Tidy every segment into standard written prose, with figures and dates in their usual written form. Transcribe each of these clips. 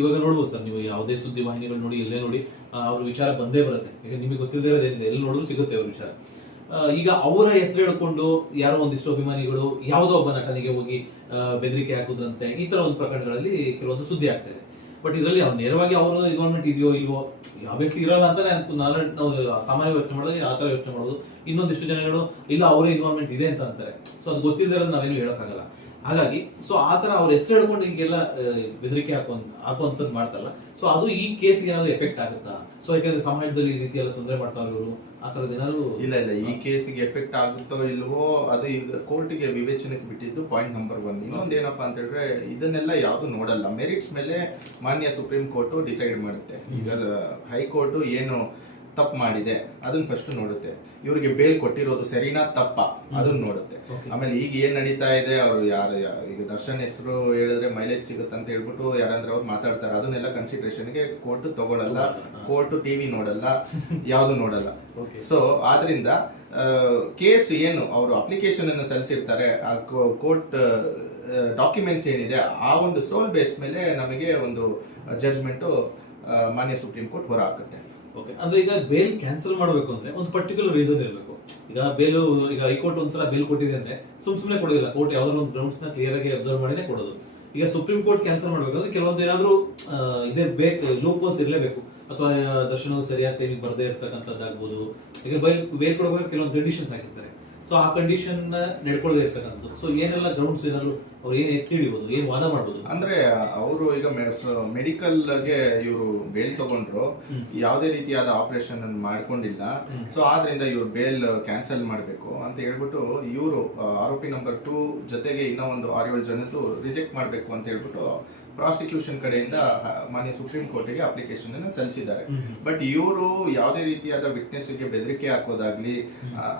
ಇವಾಗ ನೋಡ್ಬೋದು ಸರ್, ನೀವು ಯಾವುದೇ ಸುದ್ದಿ ವಾಹಿನಿಗಳು ನೋಡಿ, ಎಲ್ಲೇ ನೋಡಿ ಅವ್ರ ವಿಚಾರ ಬಂದೇ ಬರುತ್ತೆ. ಈಗ ನಿಮಗೆ ಗೊತ್ತಿಲ್ಲದೆ ಎಲ್ಲಿ ನೋಡಿದ್ರು ಸಿಗುತ್ತೆ ಅವ್ರ ವಿಚಾರ. ಈಗ ಅವರ ಹೆಸರು ಹೇಳ್ಕೊಂಡು ಯಾರೋ ಒಂದಿಷ್ಟು ಅಭಿಮಾನಿಗಳು ಯಾವುದೋ ಒಬ್ಬ ನಟನಿಗೆ ಹೋಗಿ ಬೆದರಿಕೆ ಹಾಕುದ್ರಂತೆ, ಈ ತರ ಒಂದು ಪ್ರಕರಣಗಳಲ್ಲಿ ಕೆಲವೊಂದು ಸುದ್ದಿ ಆಗ್ತಾ ಇದೆ. ಬಟ್ ಇದರಲ್ಲಿ ಅವ್ರು ನೇರವಾಗಿ ಅವರು ಇನ್ವಾಲ್ವ್ಮೆಂಟ್ ಇದೆಯೋ ಇಲ್ವೋ, ಆಬ್ವಿಯಸ್ಲಿ ಇರಲ್ಲ ಅಂತಾನೆ ನಾವು ಸಾಮಾನ್ಯ ಯೋಚನೆ ಮಾಡೋದು, ಆ ತರ ಯೋಚನೆ ಮಾಡೋದು. ಇನ್ನೊಂದಿಷ್ಟು ಜನಗಳು ಇಲ್ಲ ಅವರೇ ಇನ್ವಾಲ್ವ್ಮೆಂಟ್ ಇದೆ ಅಂತ ಅಂತಾರೆ. ಸೊ ಅದು ಗೊತ್ತಿಲ್ಲದ ನಾವೇನು ಹೇಳೋಕ್ಕಾಗಲ್ಲ. ಹಾಗಾಗಿ ಸೊ ಆ ತರ ಅವ್ರ ಹೆಸರು ಹೇಳ್ಕೊಂಡು ಹಿಂಗೆಲ್ಲ ಬೆದರಿಕೆ ಹಾಕುವಂತದ್ದು ಮಾಡ್ತಾರಲ್ಲ, ಸೊ ಅದು ಈ ಕೇಸ್ಗೆ ಏನಾದ್ರು ಎಫೆಕ್ಟ್ ಆಗುತ್ತಾ? ಸೊ ಯಾಕಂದ್ರೆ ಸಮಾಜದಲ್ಲಿ ಈ ರೀತಿ ಎಲ್ಲ ತೊಂದರೆ ಮಾಡ್ತಾವ್ರು ಇವರು, ಆ ತರದ್ ಏನಾದ್ರು? ಇಲ್ಲ, ಈ ಕೇಸಿಗೆ ಎಫೆಕ್ಟ್ ಆಗುತ್ತೋ ಇಲ್ವೋ ಅದು ಈಗ ಕೋರ್ಟಿಗೆ ವಿವೇಚನೆಗೆ ಬಿಟ್ಟಿದ್ದು ಪಾಯಿಂಟ್ ನಂಬರ್ 1. ಇನ್ನೊಂದು ಏನಪ್ಪಾ ಅಂತ ಹೇಳಿದ್ರೆ, ಇದನ್ನೆಲ್ಲ ಯಾವ್ದು ನೋಡಲ್ಲ, ಮೆರಿಟ್ಸ್ ಮೇಲೆ ಮಾನ್ಯ ಸುಪ್ರೀಂ ಕೋರ್ಟ್ ಡಿಸೈಡ್ ಮಾಡುತ್ತೆ. ಈಗ ಹೈಕೋರ್ಟ್ ಏನು ತಪ್ಪು ಮಾಡಿದೆ ಅದನ್ನ ಫಸ್ಟ್ ನೋಡುತ್ತೆ, ಇವ್ರಿಗೆ ಬೇಲ್ ಕೊಟ್ಟಿರೋದು ಸರಿನಾ ತಪ್ಪಾ ಅದನ್ನ ನೋಡುತ್ತೆ. ಆಮೇಲೆ ಈಗ ಏನ್ ನಡೀತಾ ಇದೆ, ಅವ್ರು ಈಗ ದರ್ಶನ್ ಹೆಸರು ಹೇಳಿದ್ರೆ ಮೈಲೇಜ್ ಸಿಗುತ್ತೆ ಅಂತ ಹೇಳ್ಬಿಟ್ಟು ಯಾರಂದ್ರೆ ಅವ್ರು ಮಾತಾಡ್ತಾರೆ, ಅದನ್ನೆಲ್ಲ ಕನ್ಸಿಡರೇಷನ್ಗೆ ಕೋರ್ಟ್ ತಗೊಳ್ಳಲ್ಲ. ಕೋರ್ಟ್ ಟಿವಿ ನೋಡಲ್ಲ, ಯಾವ್ದು ನೋಡಲ್ಲ. ಸೊ ಆದ್ರಿಂದ ಕೇಸ್ ಏನು ಅವರು ಅಪ್ಲಿಕೇಶನ್ ಅನ್ನು ಸಲ್ಲಿಸಿರ್ತಾರೆ, ಆ ಕೋರ್ಟ್ ಡಾಕ್ಯುಮೆಂಟ್ಸ್ ಏನಿದೆ ಆ ಒಂದು ಸೋಲ್ ಬೇಸ್ ಮೇಲೆ ನಮಗೆ ಒಂದು ಜಡ್ಜ್ಮೆಂಟ್ ಮಾನ್ಯ ಸುಪ್ರೀಂ ಕೋರ್ಟ್ ಹೊರ ಹಾಕುತ್ತೆ. ಓಕೆ, ಅಂದ್ರೆ ಈಗ ಬೇಲ್ ಕ್ಯಾನ್ಸಲ್ ಮಾಡಬೇಕು ಅಂದ್ರೆ ಒಂದು ಪರ್ಟಿಕ್ಯುಲರ್ ರೀಸನ್ ಇರಬೇಕು. ಈಗ ಹೈಕೋರ್ಟ್ ಒಂದ್ಸಲ ಬೇಲ್ ಕೊಟ್ಟಿದೆ ಅಂದ್ರೆ ಸುಮ್ನೆ ಕೊಡೋದಿಲ್ಲ, ಕೋರ್ಟ್ ಯಾವ್ದಾದ್ರು ಒಂದು ಗ್ರೌಂಡ್ಸ್ ನ ಕ್ಲಿಯರ್ ಆಗಿ ಅಬ್ಸರ್ವ್ ಮಾಡಿನೇ ಕೊಡೋದು. ಈಗ ಸುಪ್ರೀಂ ಕೋರ್ಟ್ ಕ್ಯಾನ್ಸಲ್ ಮಾಡ್ಬೇಕಂದ್ರೆ ಕೆಲವೊಂದು ಏನಾದ್ರು ಇದೇ ಲೂಪ್ ಹೋಲ್ಸ್ ಇರಲೇಬೇಕು, ಅಥವಾ ದರ್ಶನ ಸರಿಯಾದ ಟೈಮಿಗೆ ಬರದೇ ಇರ್ತಕ್ಕಂಥದ್ದಾಗ್ಬೋದು. ಈಗ ಬೇಲ್ ಕೊಡಬೇಕು ಕೆಲವೊಂದು ಕಂಡೀಷನ್ಸ್ ಹಾಕಿರ್ತಾರೆ, ಸೊ ಆ ಕಂಡೀಷನ್ ನಡ್ಕೊಳ್ಳದೆ ಇರ್ತಕ್ಕಂಥದ್ದು. ಸೊ ಏನೆಲ್ಲ ಗ್ರೌಂಡ್ಸ್ ಏನಾದ್ರು ಅವ್ರು ಏನ್ ಎತ್ತಿ ಹಿಡಿಬಹುದು, ಏನ್ ವಾದ ಮಾಡಬಹುದು ಅಂದ್ರೆ ಅವರು ಈಗ ಮೆಡಿಕಲ್ ಗೆ ಇವರು ಬೇಲ್ ತಗೊಂಡ್ರು, ಯಾವುದೇ ರೀತಿಯಾದ ಆಪರೇಷನ್ ಅನ್ನು ಮಾಡ್ಕೊಂಡಿಲ್ಲ. ಸೊ ಆದ್ರಿಂದ ಇವ್ರು ಬೇಲ್ ಕ್ಯಾನ್ಸಲ್ ಮಾಡ್ಬೇಕು ಅಂತ ಹೇಳ್ಬಿಟ್ಟು ಇವರು ಆರೋಪಿ ನಂಬರ್ 2 ಜೊತೆಗೆ ಇನ್ನೂ ಒಂದು 6-7 ಜನದ್ದು ರಿಜೆಕ್ಟ್ ಮಾಡ್ಬೇಕು ಅಂತ ಹೇಳ್ಬಿಟ್ಟು ಪ್ರಾಸಿಕ್ಯೂಷನ್ ಕಡೆಯಿಂದ ಮಾನ್ಯ ಸುಪ್ರೀಂ ಕೋರ್ಟ್ಗೆ ಅಪ್ಲಿಕೇಶನ್ ಅನ್ನು ಸಲ್ಲಿಸಿದ್ದಾರೆ. ಬಟ್ ಇವರು ಯಾವುದೇ ರೀತಿಯಾದ ವಿಟ್ನೆಸ್ ಗೆ ಬೆದರಿಕೆ ಹಾಕೋದಾಗ್ಲಿ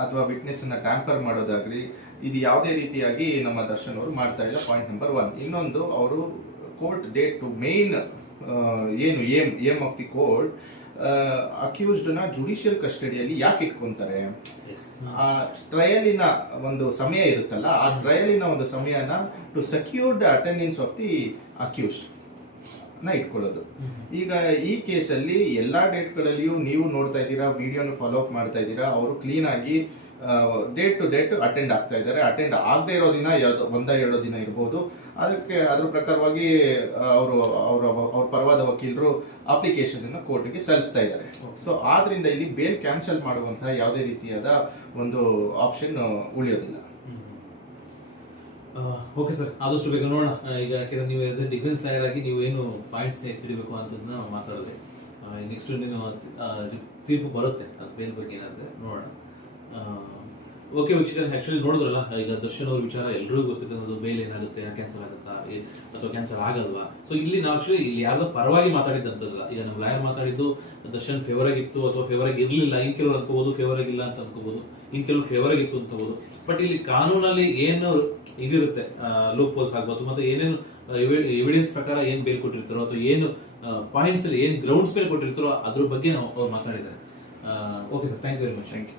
ಅಥವಾ ವಿಟ್ನೆಸ್ ಅನ್ನ ಟ್ಯಾಂಪರ್ ಮಾಡೋದಾಗ್ಲಿ ಇದು ಯಾವುದೇ ರೀತಿಯಾಗಿ ನಮ್ಮ ದರ್ಶನ್ ಅವರು ಮಾಡ್ತಾ ಇಲ್ಲ, ಪಾಯಿಂಟ್ ನಂಬರ್ 1. ಇನ್ನೊಂದು, ಅವರು ಕೋರ್ಟ್ ಡೇಟ್ ಟು ಮೇನ್ ಏನು aim of the court, accused ನ ಜುಡಿಷಿಯಲ್ ಕಸ್ಟಡಿಯಲ್ಲಿ ಯಾಕೆ ಇಟ್ಕೊಂತಾರೆ, ಆ ಟ್ರಯಲಿನ ಒಂದು ಸಮಯ ಇರುತ್ತಲ್ಲ, ಆ ಟ್ರಯಲಿನ ಒಂದು ಸಮಯನ to secure the attendance of the accused ನ ಇಟ್ಕೊಳ್ಳೋದು. ಈಗ ಈ ಕೇಸಲ್ಲಿ ಎಲ್ಲಾ ಡೇಟ್ಗಳಲ್ಲಿಯೂ ನೀವು ನೋಡ್ತಾ ಇದ್ದೀರಾ, ವಿಡಿಯೋನು ಫಾಲೋ ಅಪ್ ಮಾಡ್ತಾ ಇದ್ದೀರಾ, ಅವರು ಕ್ಲೀನ್ ಆಗಿ ಡೇಟ್ ಟು ಡೇಟ್ ಅಟೆಂಡ್ ಆಗ್ತಾ ಇದ್ದಾರೆ. ಅಟೆಂಡ್ ಆಗದೆ ಇರೋ ದಿನ 1-2 ದಿನ ಇರ್ಬೋದು. ಅದಕ್ಕೆ ಅದ್ರ ಪ್ರಕಾರವಾಗಿ ಅವ್ರ ಪರವಾದ ವಕೀಲರು ಅಪ್ಲಿಕೇಶನ್ ಅನ್ನು ಕೋರ್ಟ್ಗೆ ಸಲ್ಲಿಸ್ತಾ ಇದ್ದಾರೆ. ಸೊ ಆದ್ರಿಂದ ಇಲ್ಲಿ ಬೇಲ್ ಕ್ಯಾನ್ಸಲ್ ಮಾಡುವಂತಹ ಯಾವುದೇ ರೀತಿಯಾದ ಒಂದು ಆಪ್ಷನ್ ಉಳಿಯೋದಿಲ್ಲ. ಓಕೆ ಸರ್, ಆದಷ್ಟು ಬೇಗ ನೋಡೋಣ. ಈಗ ಯಾಕೆಂದ್ರೆ ನೀವು ಆಸ್ ಎ ಡಿಫೆನ್ಸ್ ಲಾಯರ್ ಆಗಿ ನೀವು ಏನು ಪಾಯಿಂಟ್ಸ್ ಎತ್ತಿಡಬೇಕು ಅಂತದನ್ನ ಮಾತಾಡಿದೆ. ನೆಕ್ಸ್ಟ್ ನೀವು ತೀರ್ಪು ಬರುತ್ತೆ ಅದು ಬೇಲ್ ಬಗ್ಗೆ ಏನಾದ್ರೆ ನೋಡೋಣ. ಓಕೆ ವೀಕ್ಷಕರು, ಆಕ್ಚುಲಿ ನೋಡಿದ್ರಲ್ಲ, ಈಗ ದರ್ಶನ್ ಅವ್ರ ವಿಚಾರ ಎಲ್ರಿಗೂ ಗೊತ್ತಿದೆ, ಅನ್ನೋದು ಬೇಲ್ ಏನಾಗುತ್ತೆ, ಕ್ಯಾನ್ಸಲ್ ಆಗುತ್ತಾ ಅಥವಾ ಕ್ಯಾನ್ಸಲ್ ಆಗಲ್ವಾ. ಸೊ ಇಲ್ಲಿ ನಾವು ಆಕ್ಚುಲಿ ಇಲ್ಲಿ ಯಾರ್ದೋ ಪರವಾಗಿ ಮಾತಾಡಿದ್ದಂತಲ್ಲ. ಈಗ ನಮ್ಮ ಲಾಯರ್ ಮಾತಾಡಿದ್ದು ದರ್ಶನ್ ಫೇವರ್ ಆಗಿತ್ತು ಅಥವಾ ಫೇವರ್ ಆಗಿ ಇರ್ಲಿಲ್ಲ, ಇನ್ ಕೆಲವರು ಅನ್ಕೋಬಹುದು ಫೇವರ್ ಆಗಿಲ್ಲ ಅಂತ ಅನ್ಕೋಬಹುದು, ಇನ್ ಕೆಲವು ಫೇವರ್ ಆಗಿತ್ತು ಅನ್ಕೋಬಹುದು. ಬಟ್ ಇಲ್ಲಿ ಕಾನೂನಲ್ಲಿ ಏನು ಇದಿರುತ್ತೆ, ಲೂಪ್ ಹೋಲ್ಸ್ ಆಗ್ಬೋದು, ಮತ್ತೆ ಏನೇನು ಎವಿಡೆನ್ಸ್ ಪ್ರಕಾರ ಏನ್ ಬೇಲ್ ಕೊಟ್ಟಿರ್ತಾರೋ ಅಥವಾ ಏನು ಪಾಯಿಂಟ್ಸ್ ಅಲ್ಲಿ ಏನ್ ಗ್ರೌಂಡ್ಸ್ ಮೇಲೆ ಕೊಟ್ಟಿರ್ತಾರೋ ಅದ್ರ ಬಗ್ಗೆ ನಾವು ಅವ್ರು ಮಾತಾಡಿದ್ದಾರೆ. Okay sir, thank you very much. Thank you.